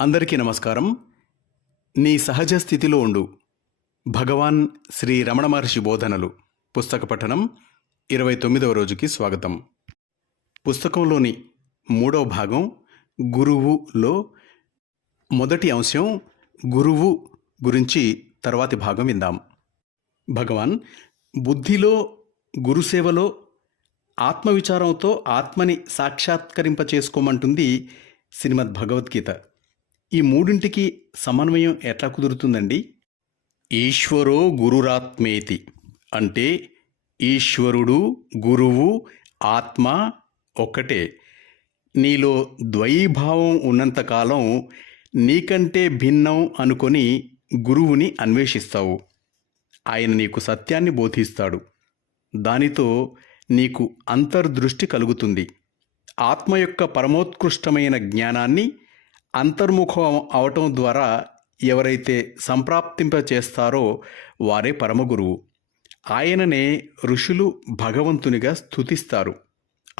అందరికీ నమస్కారం. నీ సహజ స్థితిలో ఉండు. భగవాన్ శ్రీ రమణ మహర్షి బోధనలు పుస్తక పఠనం 29వ రోజుకి స్వాగతం. పుస్తకంలోని 3వ భాగం గురువులో మొదటి అంశం గురువు గురించి తర్వాతి భాగం విందాం. భగవాన్ బుద్ధిలో గురుసేవలో ఆత్మవిచారంతో ఆత్మని సాక్షాత్కరింపచేసుకోమంటుంది శ్రీమద్ భగవద్గీత. ఈ మూడింటికి సమన్వయం ఎట్లా కుదురుతుందండి? ఈశ్వరో గురురాత్మేతి అంటే ఈశ్వరుడు గురువు ఆత్మ ఒక్కటే. నీలో ద్వైభావం ఉన్నంతకాలం నీకంటే భిన్నం అనుకొని గురువుని అన్వేషిస్తావు. ఆయన నీకు సత్యాన్ని బోధిస్తాడు. దానితో నీకు అంతర్దృష్టి కలుగుతుంది. ఆత్మ యొక్క పరమోత్కృష్టమైన జ్ఞానాన్ని అంతర్ముఖం అవటం ద్వారా ఎవరైతే సంప్రాప్తింపచేస్తారో వారే పరమగురువు. ఆయననే ఋషులు భగవంతునిగా స్తుతిస్తారు.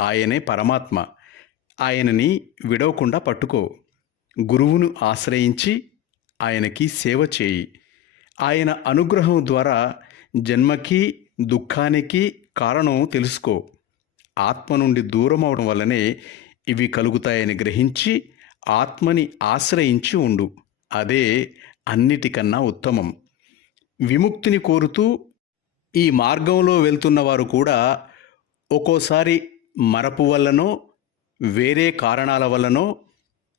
ఆయనే పరమాత్మ. ఆయనని విడవకుండా పట్టుకో. గురువును ఆశ్రయించి ఆయనకి సేవ చేయి. ఆయన అనుగ్రహం ద్వారా జన్మకి దుఃఖానికి కారణం తెలుసుకో. ఆత్మ నుండి దూరం అవడం వల్లనే ఇవి కలుగుతాయని గ్రహించి ఆత్మని ఆశ్రయించి ఉండు. అదే అన్నిటికన్నా ఉత్తమం. విముక్తిని కోరుతూ ఈ మార్గంలో వెళ్తున్నవారు కూడా ఒక్కోసారి మరపు వల్లనో వేరే కారణాల వల్లనో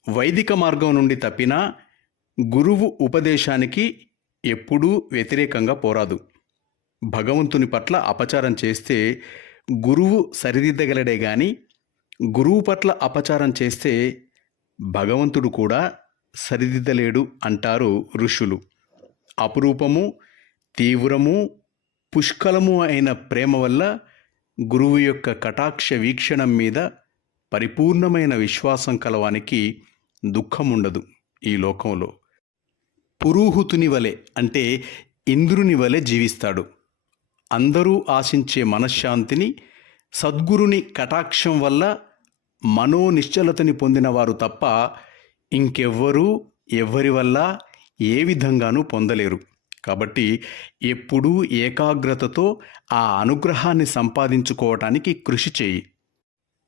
వైదిక మార్గం నుండి తప్పినా గురువు ఉపదేశానికి ఎప్పుడూ వ్యతిరేకంగా పోరాదు. భగవంతుని పట్ల అపచారం చేస్తే గురువు సరిదిద్దగలడే గాని గురువు పట్ల అపచారం చేస్తే భగవంతుడు కూడా సరిదిద్దలేడు అంటారు ఋషులు. అపురూపము తీవ్రము పుష్కలము అయిన ప్రేమ వల్ల గురువు యొక్క కటాక్ష వీక్షణం మీద పరిపూర్ణమైన విశ్వాసం కలవానికి దుఃఖముండదు ఈ లోకంలో. పురూహుతుని వలె అంటే ఇంద్రుని వలె జీవిస్తాడు. అందరూ ఆశించే మనశ్శాంతిని సద్గురుని కటాక్షం వల్ల మనోనిశ్చలతని పొందినవారు తప్ప ఇంకెవ్వరూ ఎవ్వరి వల్ల ఏ విధంగానూ పొందలేరు. కాబట్టి ఎప్పుడూ ఏకాగ్రతతో ఆ అనుగ్రహాన్ని సంపాదించుకోవటానికి కృషి చేయి.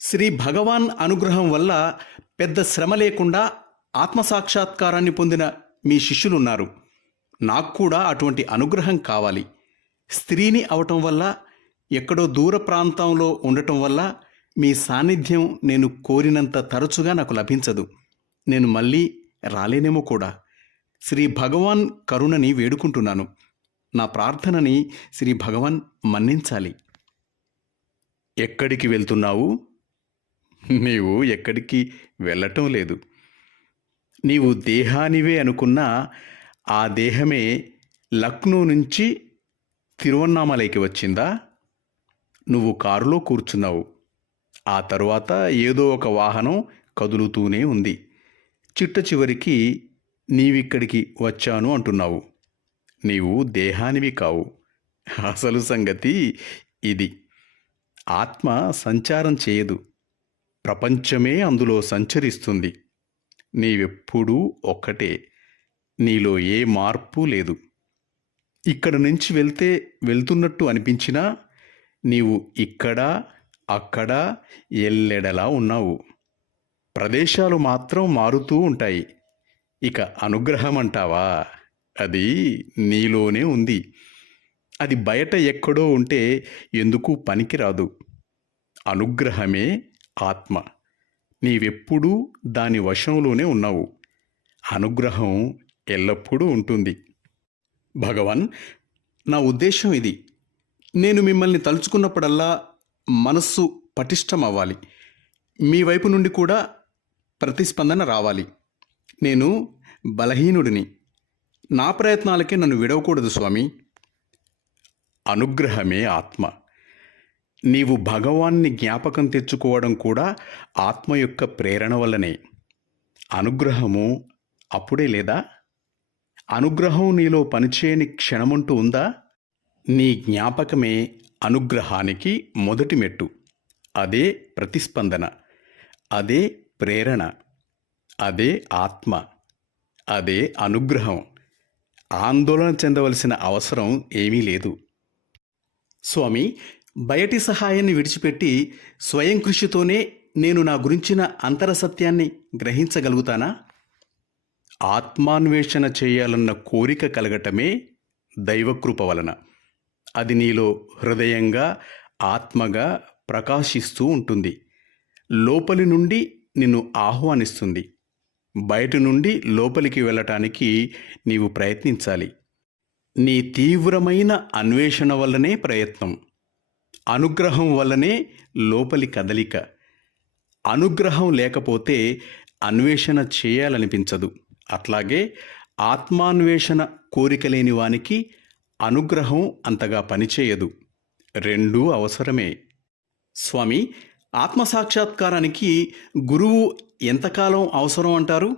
శ్రీ భగవాన్ అనుగ్రహం వల్ల పెద్ద శ్రమ లేకుండా ఆత్మసాక్షాత్కారాన్ని పొందిన మీ శిష్యులున్నారు. నాకు కూడా అటువంటి అనుగ్రహం కావాలి. స్త్రీని అవటం వల్ల ఎక్కడో దూర ప్రాంతంలో ఉండటం వల్ల మీ సాన్నిధ్యం నేను కోరినంత తరచుగా నాకు లభించదు. నేను మళ్ళీ రాలేనేమో కూడా. శ్రీ భగవాన్ కరుణని వేడుకుంటున్నాను. నా ప్రార్థనని శ్రీ భగవాన్ మన్నించాలి. ఎక్కడికి వెళ్తున్నావు? నీవు ఎక్కడికి వెళ్ళటం లేదు. నీవు దేహానివే అనుకున్నా ఆ దేహమే లక్నో నుంచి తిరువన్నామలైకి వచ్చిందా? నువ్వు కారులో కూర్చున్నావు. ఆ తరువాత ఏదో ఒక వాహనం కదులుతూనే ఉంది. చిట్ట చివరికి నీవిక్కడికి వచ్చాను అంటున్నావు. నీవు దేహానివి కావు. అసలు సంగతి ఇది. ఆత్మ సంచారం చేయదు. ప్రపంచమే అందులో సంచరిస్తుంది. నీవెప్పుడూ ఒక్కటే. నీలో ఏ మార్పు లేదు. ఇక్కడ నుంచి వెళ్తున్నట్టు అనిపించినా నీవు ఇక్కడ అక్కడ ఎల్లెడలా ఉన్నావు. ప్రదేశాలు మాత్రం మారుతూ ఉంటాయి. ఇక అనుగ్రహం అంటావా? అది నీలోనే ఉంది. అది బయట ఎక్కడో ఉంటే ఎందుకు పనికిరాదు. అనుగ్రహమే ఆత్మ. నీవెప్పుడూ దాని వశంలోనే ఉన్నావు. అనుగ్రహం ఎల్లప్పుడూ ఉంటుంది. భగవాన్, నా ఉద్దేశం ఇది. నేను మిమ్మల్ని తలుచుకున్నప్పుడల్లా మనస్సు పటిష్టం అవ్వాలి. మీ వైపు నుండి కూడా ప్రతిస్పందన రావాలి. నేను బలహీనుడిని. నా ప్రయత్నాలకే నన్ను విడవకూడదు స్వామి. అనుగ్రహమే ఆత్మ. నీవు భగవాన్ని జ్ఞాపకం తెచ్చుకోవడం కూడా ఆత్మ యొక్క ప్రేరణ వల్లనే. అనుగ్రహము అప్పుడే లేదా? అనుగ్రహం నీలో పనిచేయని క్షణమంటూ ఉందా? నీ జ్ఞాపకమే అనుగ్రహానికి మొదటి మెట్టు. అదే ప్రతిస్పందన. అదే ప్రేరణ. అదే ఆత్మ. అదే అనుగ్రహం. ఆందోళన చెందవలసిన అవసరం ఏమీ లేదు. స్వామి, బయటి సహాయాన్ని విడిచిపెట్టి స్వయం కృషితోనే నేను నా గురించిన అంతరసత్యాన్ని గ్రహించగలుగుతానా? ఆత్మాన్వేషణ చేయాలన్న కోరిక కలగటమే దైవకృప వలన. అది నీలో హృదయంగా, ఆత్మగా ప్రకాశిస్తూ ఉంటుంది. లోపలి నుండి నిన్ను ఆహ్వానిస్తుంది. బయట నుండి లోపలికి వెళ్ళటానికి నీవు ప్రయత్నించాలి. నీ తీవ్రమైన అన్వేషణ వల్లనే ప్రయత్నం. అనుగ్రహం వల్లనే లోపలి కదలిక. అనుగ్రహం లేకపోతే అన్వేషణ చేయాలనిపించదు. అట్లాగే ఆత్మాన్వేషణ కోరిక లేని వానికి అనుగ్రహం అంతగా పనిచేయదు. రెండూ అవసరమే. స్వామి, ఆత్మసాక్షాత్కారానికి గురువు ఎంతకాలం అవసరం అంటారు?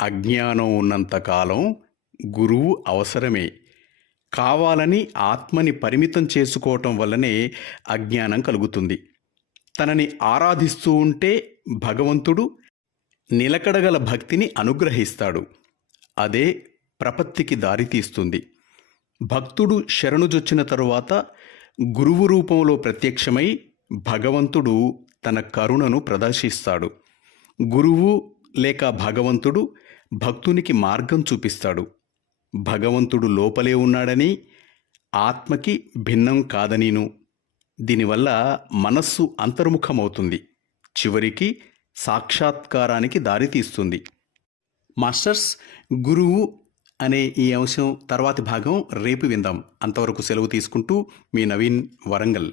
అజ్ఞానం ఉన్నంతకాలం గురువు అవసరమే. కావాలని ఆత్మని పరిమితం చేసుకోవటం వల్లనే అజ్ఞానం కలుగుతుంది. తనని ఆరాధిస్తూ ఉంటే భగవంతుడు నిలకడగల భక్తిని అనుగ్రహిస్తాడు. అదే ప్రపత్తికి దారితీస్తుంది. భక్తుడు శరణుజొచ్చిన తరువాత గురువు రూపంలో ప్రత్యక్షమై భగవంతుడు తన కరుణను ప్రదర్శిస్తాడు. గురువు లేక భగవంతుడు భక్తునికి మార్గం చూపిస్తాడు. భగవంతుడు లోపలే ఉన్నాడని, ఆత్మకి భిన్నం కాదనిను. దీనివల్ల మనస్సు అంతర్ముఖమవుతుంది. చివరికి సాక్షాత్కారానికి దారితీస్తుంది. మాస్టర్స్, గురువు అనే ఈ అంశం తర్వాతి భాగం రేపు విందాం. అంతవరకు సెలవు తీసుకుంటూ మీ నవీన్, వరంగల్.